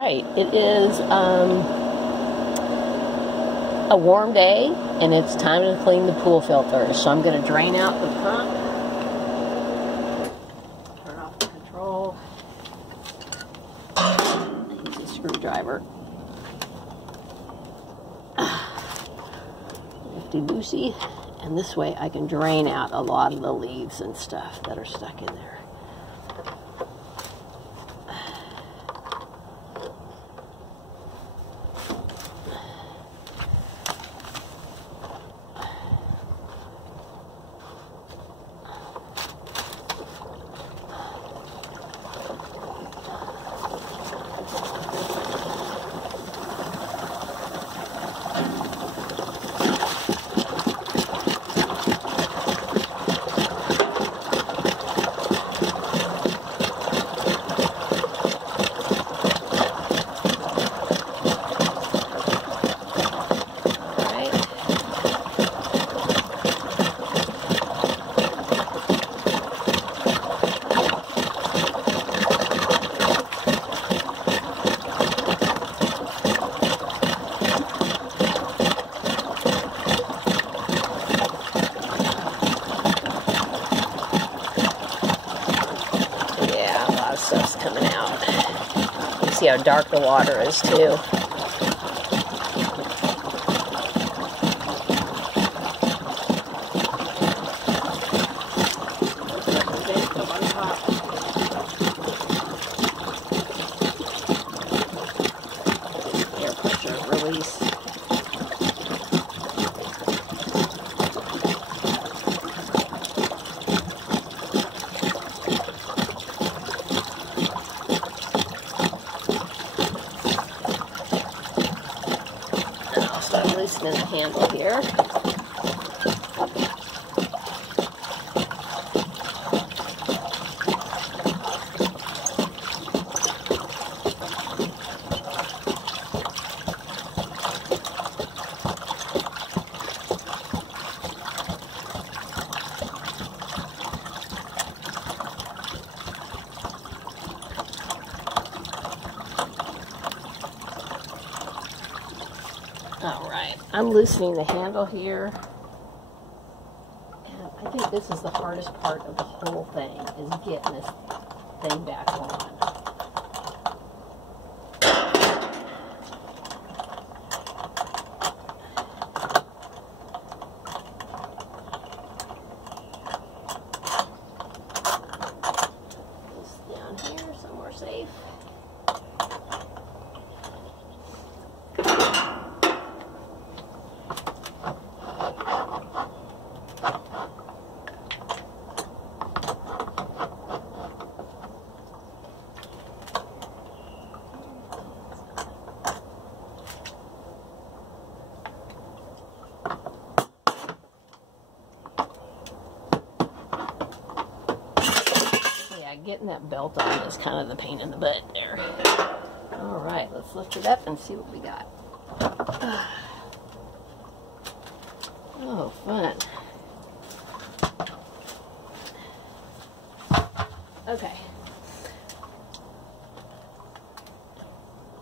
Right, it is a warm day, and it's time to clean the pool filters. So I'm going to drain out the pump, turn off the control, use a screwdriver, nifty boosey, and this way I can drain out a lot of the leaves and stuff that are stuck in there. Stuff's coming out. You see how dark the water is too. Air pressure release. Loosening the handle here. Alright, I'm loosening the handle here. And I think this is the hardest part of the whole thing, is getting this thing back on. This down here, somewhere safe. Getting that belt on is kind of the pain in the butt there. Alright, let's lift it up and see what we got. Oh, fun. Okay.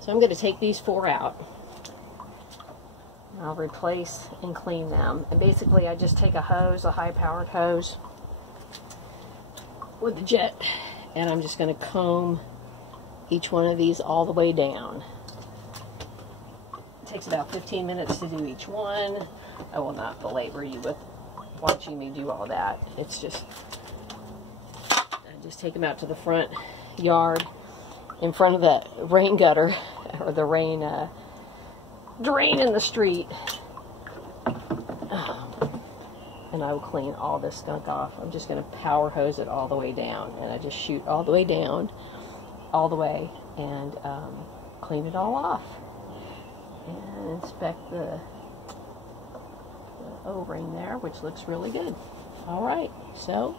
So I'm going to take these 4 out. I'll replace and clean them. And basically I just take a hose, a high-powered hose, with the jet, and I'm just going to comb each one of these all the way down. It takes about 15 minutes to do each one. I will not belabor you with watching me do all that. It's just, I just take them out to the front yard in front of the rain gutter, or the rain drain in the street. And I will clean all this skunk off. I'm just going to power hose it all the way down. And I just shoot all the way down, all the way, and clean it all off. And inspect the O-ring there, which looks really good. Alright, so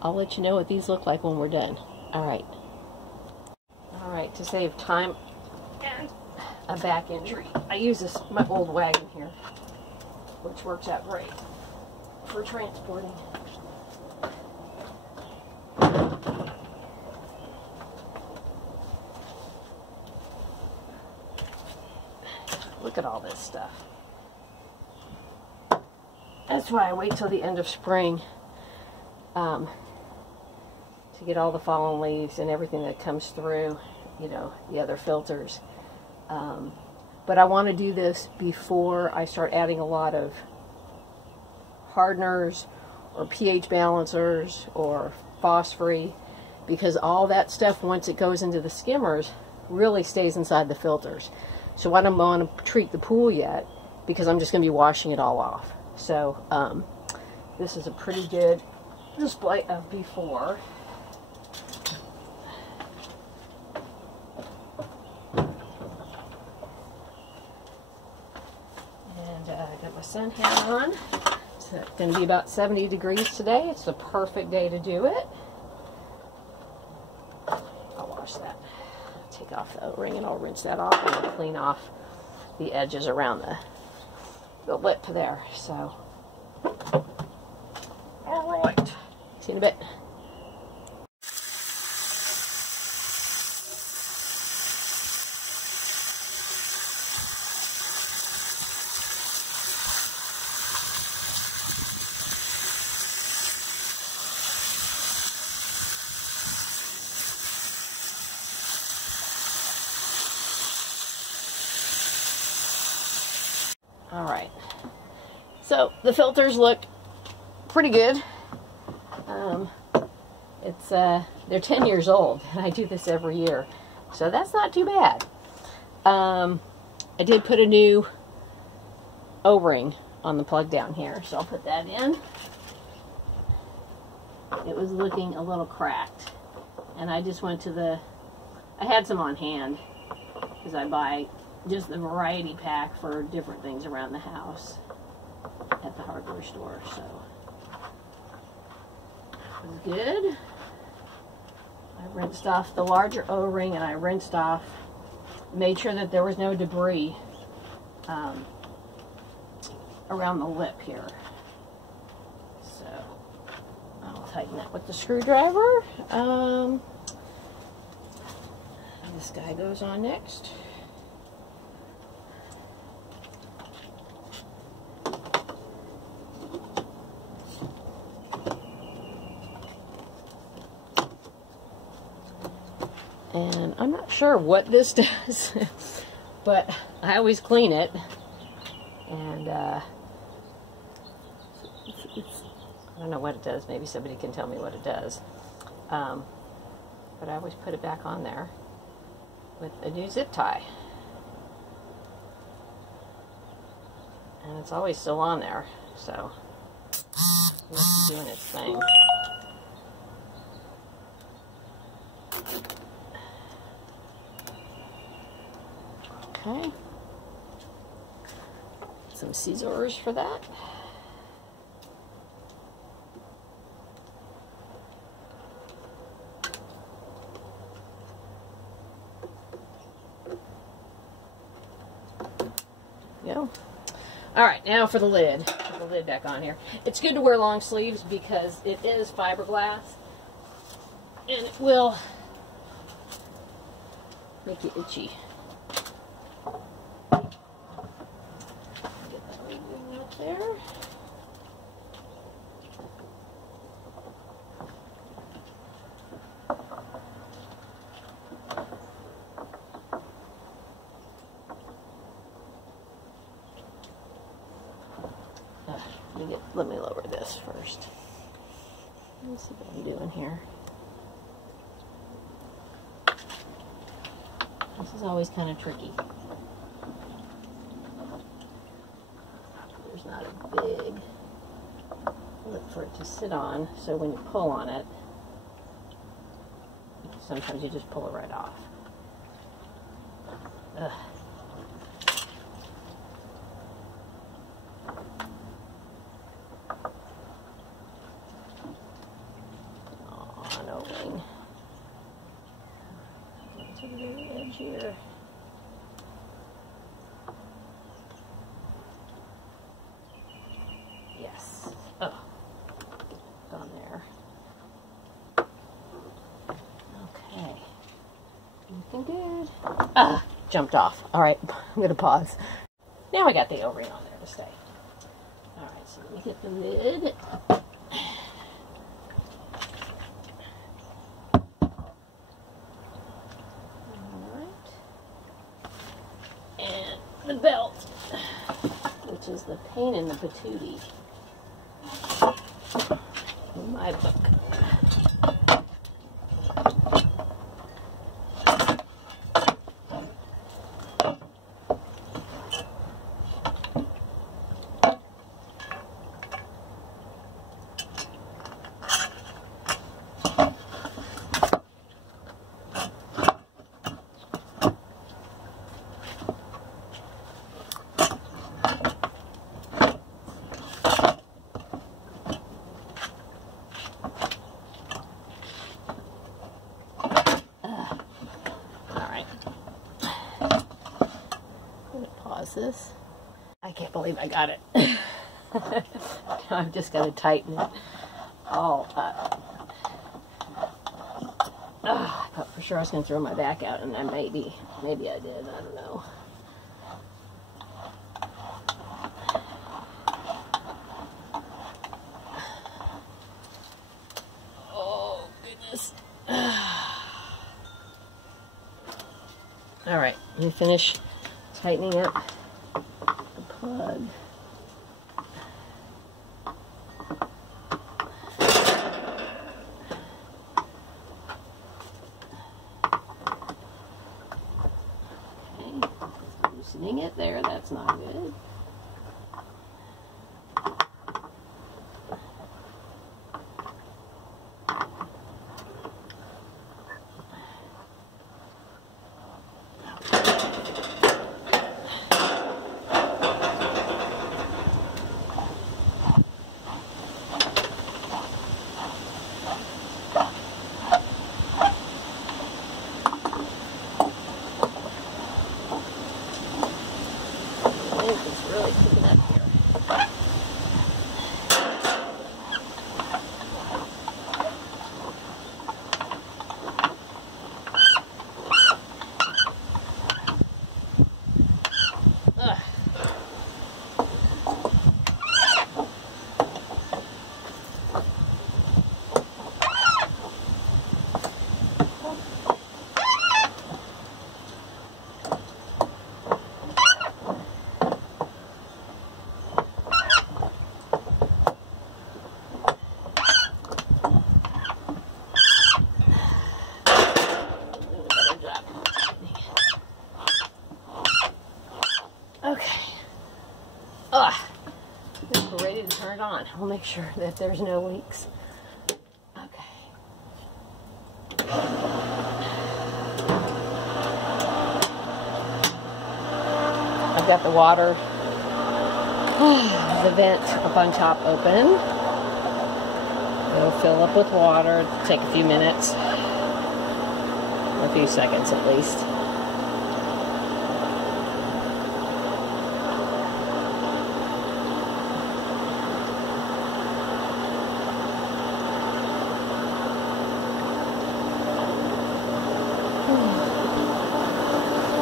I'll let you know what these look like when we're done. Alright. Alright, to save time and a back injury, I use my old wagon here, which works out great for transporting. Look at all this stuff. That's why I wait till the end of spring to get all the fallen leaves and everything that comes through, you know, the other filters. But I want to do this before I start adding a lot of hardeners or pH balancers or phosphorus, because all that stuff, once it goes into the skimmers, really stays inside the filters. So I don't want to treat the pool yet, because I'm just going to be washing it all off. So this is a pretty good display of before. And I got my sun hat on. It's going to be about 70 degrees today. It's the perfect day to do it. I'll wash that. Take off the O-ring and I'll rinse that off, and I'll clean off the edges around the lip there. So, all right. See you in a bit. All right, so the filters look pretty good. They're 10 years old, and I do this every year, so that's not too bad. I did put a new O-ring on the plug down here, so I'll put that in. It was looking a little cracked, and I just went to I had some on hand, because I buy just the variety pack for different things around the house at the hardware store. So it was good. I rinsed off the larger O-ring, and I rinsed off, made sure that there was no debris around the lip here. So I'll tighten that with the screwdriver. This guy goes on next. And I'm not sure what this does, but I always clean it, and I don't know what it does. Maybe somebody can tell me what it does. But I always put it back on there with a new zip tie. And it's always still on there, so it must be doing its thing. Okay, some scissors for that. Go. All right, now for the lid. Put the lid back on here. It's good to wear long sleeves because it is fiberglass, and it will make you itchy. There. Let me lower this first. Let's see what I'm doing here. This is always kind of tricky. There's not a big lip for it to sit on, so when you pull on it, sometimes you just pull it right off. Ugh. Oh, no ring. Get to the very edge here. Yes. Oh, down there. Okay. Looking good. Ah, jumped off. All right, I'm gonna pause. Now I got the O-ring on there to stay. Alright, so let me get the lid. Alright. And the belt, which is the pain in the patootie. In my book. This. I can't believe I got it. Now I've just got to tighten it all up. I thought for sure I was going to throw my back out, and maybe I did. I don't know. Oh, goodness. All right, let me finish tightening up the plug. Okay, loosening it there, that's not good. It's really picking up here. We're ready to turn it on. We'll make sure that there's no leaks. Okay. I've got the water, the vent up on top open. It'll fill up with water. It'll take a few minutes, or a few seconds at least.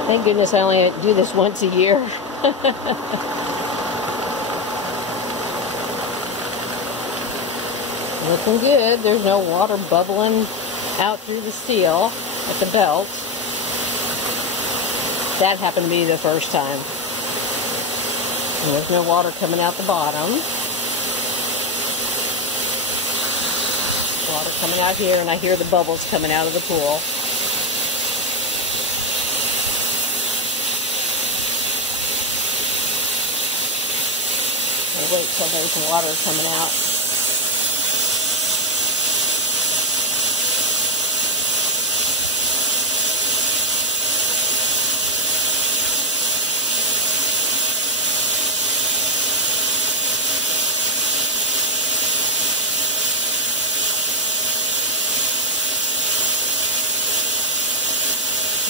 Thank goodness I only do this once a year. Looking good. There's no water bubbling out through the steel at the belt. That happened to be the first time. And there's no water coming out the bottom. Water coming out here, and I hear the bubbles coming out of the pool. Wait till there's water coming out.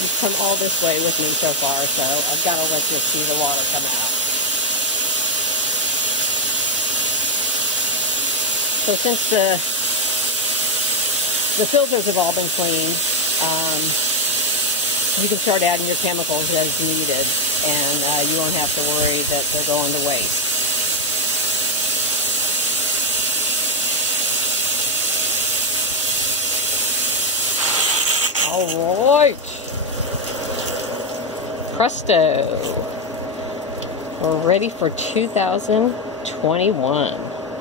You've come all this way with me so far, so I've got to let you see the water come out. So since the filters have all been cleaned, you can start adding your chemicals as needed. and you won't have to worry that they're going to waste. All right, presto, we're ready for 2021.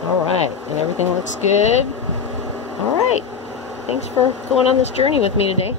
All right, and everything looks good. All right, thanks for going on this journey with me today.